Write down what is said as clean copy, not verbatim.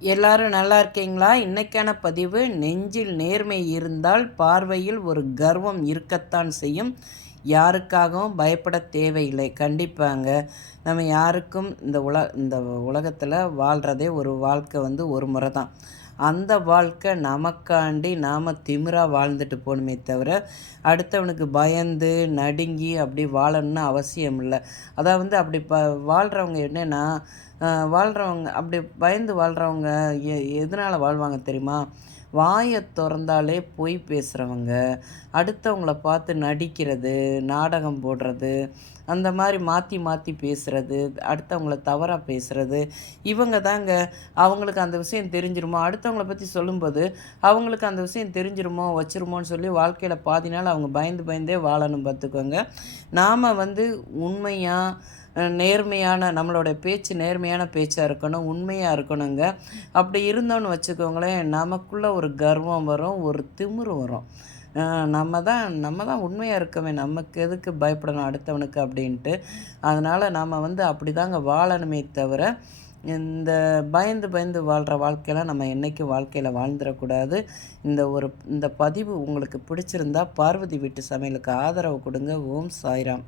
எல்லாரும் நல்லா இருக்கீங்களா? இன்னைக்கான பதிவு, நெஞ்சில் நேர்மை இருந்தால் பார்வையில் ஒரு கர்வம் இருக்கத்தான் செய்யும். யாருக்காகவும் பயப்பட தேவையில்லை. கண்டிப்பாங்க. நம்ம யாருக்கும் இந்த உலகத்தில் வாழ்கிறதே ஒரு வாழ்க்கை ஒரு முறை தான். அந்த வாழ்க்கை நமக்காண்டி நாம் திமிரா வாழ்ந்துட்டு போகணுமே தவிர, அடுத்தவனுக்கு பயந்து நடுங்கி அப்படி வாழணும்னு அவசியம் இல்லை. அதாவது அப்படி வாழ்கிறவங்க என்னென்னா, வாழ்கிறவங்க அப்படி பயந்து வாழ்கிறவங்க எதனால் வாழ்வாங்க தெரியுமா? வாயை திறந்தாலே பொய் பேசுகிறவங்க, அடுத்தவங்கள பார்த்து நடிக்கிறது, நாடகம் போடுறது, அந்த மாதிரி மாற்றி மாற்றி பேசுகிறது, அடுத்தவங்கள தவறாக பேசுகிறது, இவங்க தாங்க. அவங்களுக்கு அந்த விஷயம் தெரிஞ்சிருமோ, அடுத்தவங்கள பற்றி சொல்லும்போது அவங்களுக்கு அந்த விஷயம் தெரிஞ்சிருமோ வச்சிருமோன்னு சொல்லி வாழ்க்கையில் பாதி நாள் அவங்க பயந்து பயந்தே வாழணும். பார்த்துக்கோங்க. நாம் உண்மையாக நேர்மையான நம்மளோட பேச்சு நேர்மையான பேச்சாக இருக்கணும், உண்மையாக இருக்கணுங்க. அப்படி இருந்தோன்னு வச்சுக்கோங்களேன், நமக்குள்ளே ஒரு கர்வம் வரும், ஒரு திமிரு வரும். நம்ம தான் உண்மையாக இருக்கவே, நமக்கு எதுக்கு பயப்படணும் அடுத்தவனுக்கு அப்படின்ட்டு. அதனால் நாம் அப்படி தாங்க வாழணுமே தவிர, இந்த பயந்து பயந்து வாழ்கிற வாழ்க்கையெல்லாம் நம்ம என்றைக்கும் வாழ்க்கையில் வாழ்ந்துடக்கூடாது. இந்த பதிவு உங்களுக்கு பிடிச்சிருந்தா பார்வதி வீட்டு சமையலுக்கு ஆதரவு கொடுங்க. ஓம் சாய்ராம்.